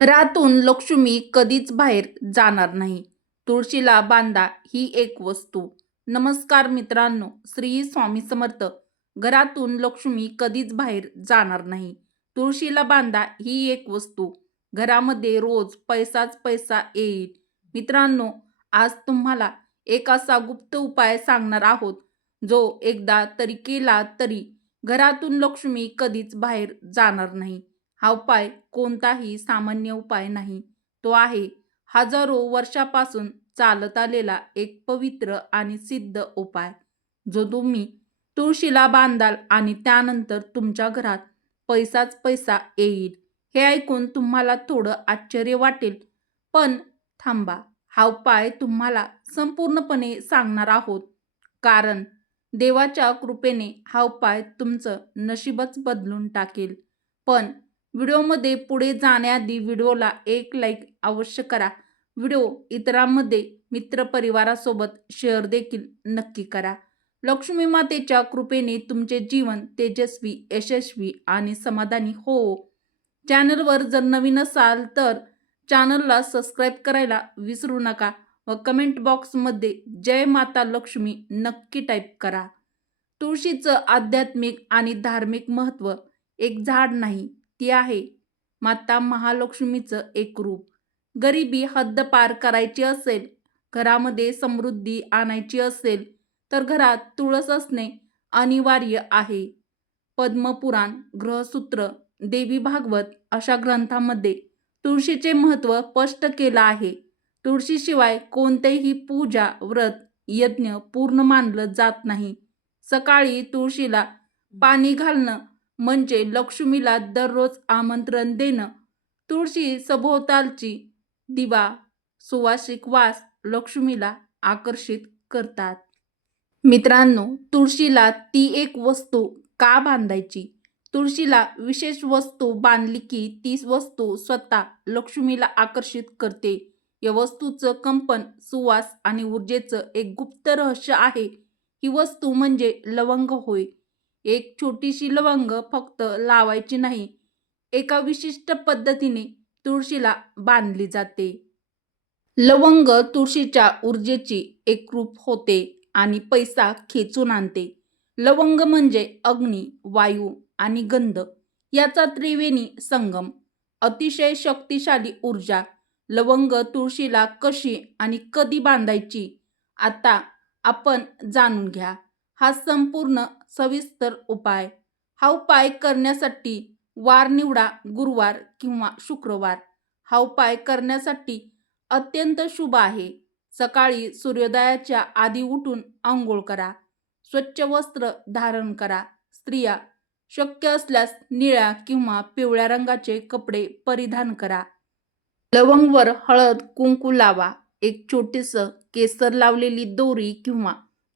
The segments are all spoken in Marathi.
घरातून लक्ष्मी कधीच बाहेर जाणार नाही. तुळशीला बांधा ही एक वस्तू. नमस्कार मित्रांनो, श्री स्वामी समर्थ. घरातून लक्ष्मी कधीच बाहेर जाणार नाही. तुळशीला बांधा ही एक वस्तू. घरामध्ये रोज पैसाच पैसा येईल. मित्रांनो, आज तुम्हाला एक असा गुप्त उपाय सांगणार आहोत, जो एकदा तरी केला तरी घरातून लक्ष्मी कधीच बाहेर जाणार नाही. हा उपाय कोणताही सामान्य उपाय नाही. तो आहे हजारो वर्षापासून चालत आलेला एक पवित्र आणि सिद्ध उपाय, जो तुम्ही तुळशीला बांधाल आणि त्यानंतर तुमच्या घरात पैसाच पैसा येईल. हे ऐकून तुम्हाला थोडं आश्चर्य वाटेल, पण थांबा, हा उपाय तुम्हाला संपूर्णपणे सांगणार आहोत, कारण देवाच्या कृपेने हा उपाय तुमचं नशीबच बदलून टाकेल. पण व्हिडिओमध्ये पुढे जाण्याआधी व्हिडिओला एक लाईक अवश्य करा. व्हिडिओ इतरांमध्ये मित्रपरिवारासोबत शेअर देखील नक्की करा. लक्ष्मी मातेच्या कृपेने तुमचे जीवन तेजस्वी, यशस्वी आणि समाधानी हो. चॅनलवर जर नवीन असाल तर चॅनलला सबस्क्राईब करायला विसरू नका व कमेंट बॉक्समध्ये जय माता लक्ष्मी नक्की टाईप करा. तुळशीचं आध्यात्मिक आणि धार्मिक महत्त्व एक झाड नाही, ती आहे माता महालक्ष्मीचं एक रूप. गरिबी हद्दपार करायची असेल, घरामध्ये समृद्धी आणायची असेल, तर घरात तुळस असणे अनिवार्य आहे. पद्मपुराण, ग्रहसूत्र, देवी भागवत अशा ग्रंथांमध्ये तुळशीचे महत्त्व स्पष्ट केलं आहे. तुळशीशिवाय कोणतेही पूजा, व्रत, यज्ञ पूर्ण मानलं जात नाही. सकाळी तुळशीला पाणी घालणं म्हणजे लक्ष्मीला दररोज आमंत्रण देणं. तुळशी सभोवतालची दिवा, सुवासिक वास लक्ष्मीला आकर्षित करतात. मित्रांनो, तुळशीला ती एक वस्तू का बांधायची? तुळशीला विशेष वस्तू बांधली की ती वस्तू स्वतः लक्ष्मीला आकर्षित करते. या वस्तूचं कंपन, सुवास आणि ऊर्जेचं एक गुप्त रहस्य आहे. ही वस्तू म्हणजे लवंग होय. एक छोटीशी लवंग फक्त लावायची नाही, एका विशिष्ट पद्धतीने तुळशीला बांधली जाते. लवंग तुळशीच्या ऊर्जेची एक रूप होते आणि पैसा खेचून आणते. लवंग म्हणजे अग्नी, वायू आणि गंध याचा त्रिवेणी संगम. अतिशय शक्तिशाली ऊर्जा. लवंग तुळशीला कशी आणि कधी बांधायची, आता आपण जाणून घ्या. हा संपूर्ण सविस्तर उपाय. हा उपाय करण्यासाठी वार निवडा, गुरुवार किंवा शुक्रवार. हा उपाय करण्यासाठी अत्यंत शुभ आहे. सकाळी सूर्योदयाच्या आधी उठून अंघोळ करा. स्वच्छ वस्त्र धारण करा. स्त्रिया शक्य असल्यास निळ्या किंवा पिवळ्या रंगाचे कपडे परिधान करा. लवंगवर हळद कुंकू लावा. एक छोटीसं केसर लावलेली दोरी किंवा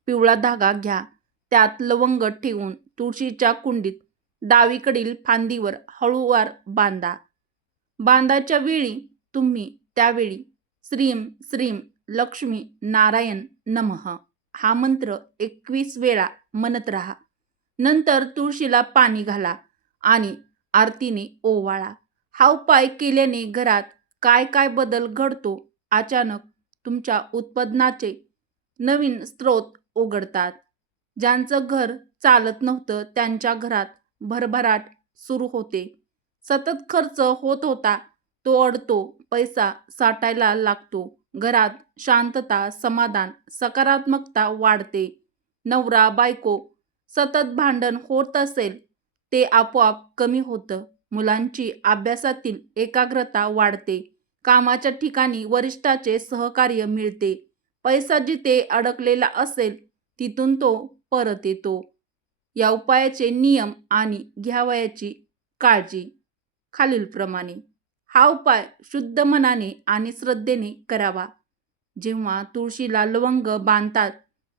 पिवळा धागा घ्या. त्यात लवंग ठेवून तुळशीच्या कुंडीत डावीकडील फांदीवर हळूवार बांधा. बांधाच्या वेळी तुम्ही त्यावेळी श्रीम श्रीम लक्ष्मी नारायण नमः हा मंत्र 21 वेळा म्हणत राहा. नंतर तुळशीला पाणी घाला आणि आरतीने ओवाळा. हा उपाय केल्याने घरात काय काय बदल घडतो? अचानक तुमच्या उत्पन्नाचे नवीन स्रोत उघडतात. ज्यांचं घर चालत नव्हतं त्यांच्या घरात भरभराट सुरू होते. सतत खर्च होत होता तो अडतो. पैसा साठायला लागतो. घरात शांतता, समाधान, सकारात्मकता वाढते. नवरा बायको सतत भांडण होत असेल, ते आपोआप कमी होतं. मुलांची अभ्यासातील एकाग्रता वाढते. कामाच्या ठिकाणी वरिष्ठाचे सहकार्य मिळते. पैसा जिथे अडकलेला असेल तिथून तो परत येतो. या उपायाचे नियम आणि घ्यावयाची काळजी खालीलप्रमाणे. हा उपाय शुद्ध मनाने आणि श्रद्धेने करावा. जेव्हा तुळशीला लवंग बांधतात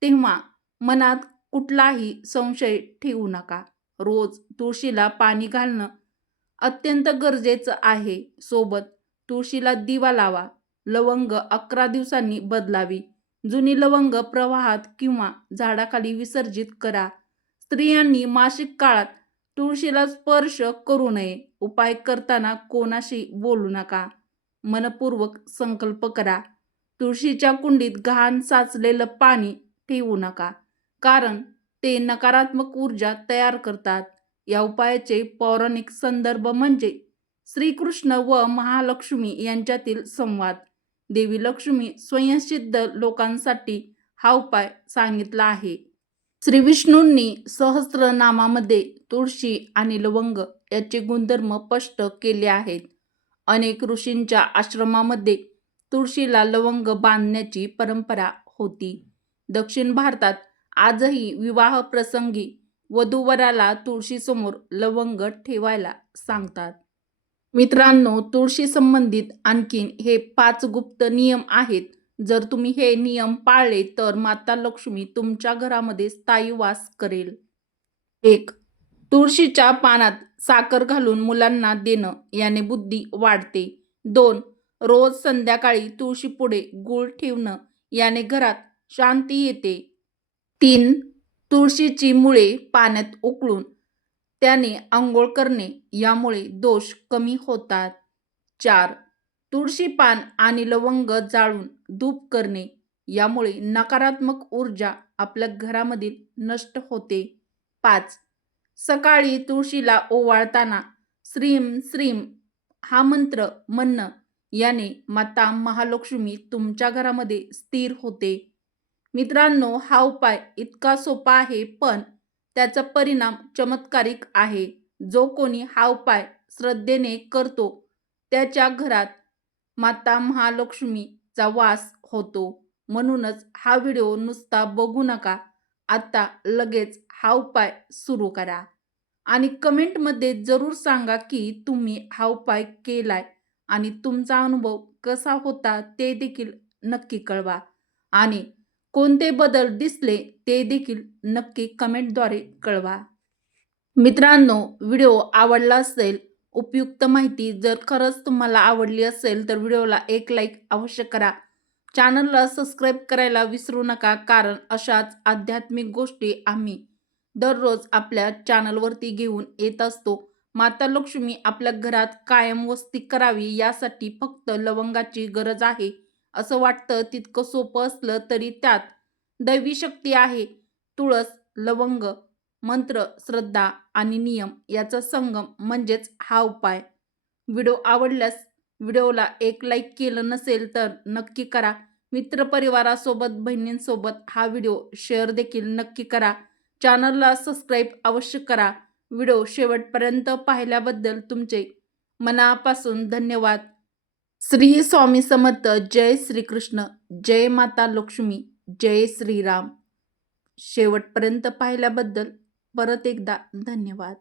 तेव्हा मनात कुठलाही संशय ठेवू नका. रोज तुळशीला पाणी घालणं अत्यंत गरजेचं आहे. सोबत तुळशीला दिवा लावा. लवंग 11 दिवसांनी बदलावी. जुनी लवंग प्रवाहात किंवा झाडाखाली विसर्जित करा. स्त्रियांनी मासिक काळात तुळशीला स्पर्श करू नये. उपाय करताना कोणाशी बोलू नका. मनपूर्वक संकल्प करा. तुळशीच्या कुंडीत घाण साचलेलं पाणी ठेवू नका, कारण ते नकारात्मक ऊर्जा तयार करतात. या उपायाचे पौराणिक संदर्भ म्हणजे श्रीकृष्ण व महालक्ष्मी यांच्यातील संवाद. देवी लक्ष्मी स्वयंसिद्ध लोकांसाठी हा उपाय सांगितला आहे. श्री विष्णूंनी सहस्रनामामध्ये तुळशी आणि लवंग याचे गुणधर्म स्पष्ट केले आहेत. अनेक ऋषींच्या आश्रमामध्ये तुळशीला लवंग बांधण्याची परंपरा होती. दक्षिण भारतात आजही विवाह प्रसंगी वधूवराला तुळशीसमोर लवंग ठेवायला सांगतात. मित्रांनो, तुळशी संबंधित आणखीन हे 5 गुप्त नियम आहेत. जर तुम्ही हे नियम पाळले तर माता लक्ष्मी तुमच्या घरामध्ये स्थायी वास करेल. 1. तुळशीच्या पानात साखर घालून मुलांना देणं, याने बुद्धी वाढते. 2. रोज संध्याकाळी तुळशीपुढे गूळ ठेवणं, याने घरात शांती येते. 3. तुळशीची मुळे पाण्यात उकळून त्याने आंघोळ करणे, यामुळे दोष कमी होतात. 4. तुळशी पान आणि लवंग जाळून धूप करणे, यामुळे नकारात्मक ऊर्जा आपल्या घरामधील नष्ट होते. 5. सकाळी तुळशीला ओवाळताना श्रीम श्रीम हा मंत्र म्हणणं, याने माता महालक्ष्मी तुमच्या घरामध्ये स्थिर होते. मित्रांनो, हा उपाय इतका सोपा आहे, पण त्याचा परिणाम चमत्कारिक आहे. जो कोणी हा उपाय श्रद्धेने करतो त्याच्या घरात माता महालक्ष्मीचा वास होतो. म्हणूनच हा व्हिडिओ नुसता बघू नका. आता लगेच हा उपाय सुरू करा आणि कमेंटमध्ये जरूर सांगा की तुम्ही हा उपाय केलाय आणि तुमचा अनुभव कसा होता ते देखील नक्की कळवा. आणि कोणते बदल दिसले ते देखील नक्की कमेंटद्वारे कळवा. मित्रांनो, व्हिडिओ आवडला असेल, उपयुक्त माहिती जर खरंच तुम्हाला आवडली असेल तर व्हिडिओला एक लाईक अवश्य करा. चॅनलला सबस्क्राईब करायला विसरू नका, कारण अशाच आध्यात्मिक गोष्टी आम्ही दररोज आपल्या चॅनलवरती घेऊन येत असतो. माता लक्ष्मी आपल्या घरात कायम वस्ती करावी यासाठी फक्त लवंगाची गरज आहे. असं वाटतं तितकं सोपं असलं तरी त्यात दैवी शक्ती आहे. तुळस, लवंग, मंत्र, श्रद्धा आणि नियम याचा संगम म्हणजेच हा उपाय. व्हिडिओ आवडल्यास व्हिडिओला एक लाईक केलं नसेल तर नक्की करा. मित्रपरिवारासोबत, बहिणींसोबत हा व्हिडिओ शेअर देखील नक्की करा. चॅनलला सबस्क्राईब अवश्य करा. व्हिडिओ शेवटपर्यंत पाहिल्याबद्दल तुमचे मनापासून धन्यवाद. श्री स्वामी समर्थ. जय श्रीकृष्ण. जय माता लक्ष्मी. जय श्रीराम. शेवटपर्यंत पाहिल्याबद्दल परत एकदा धन्यवाद.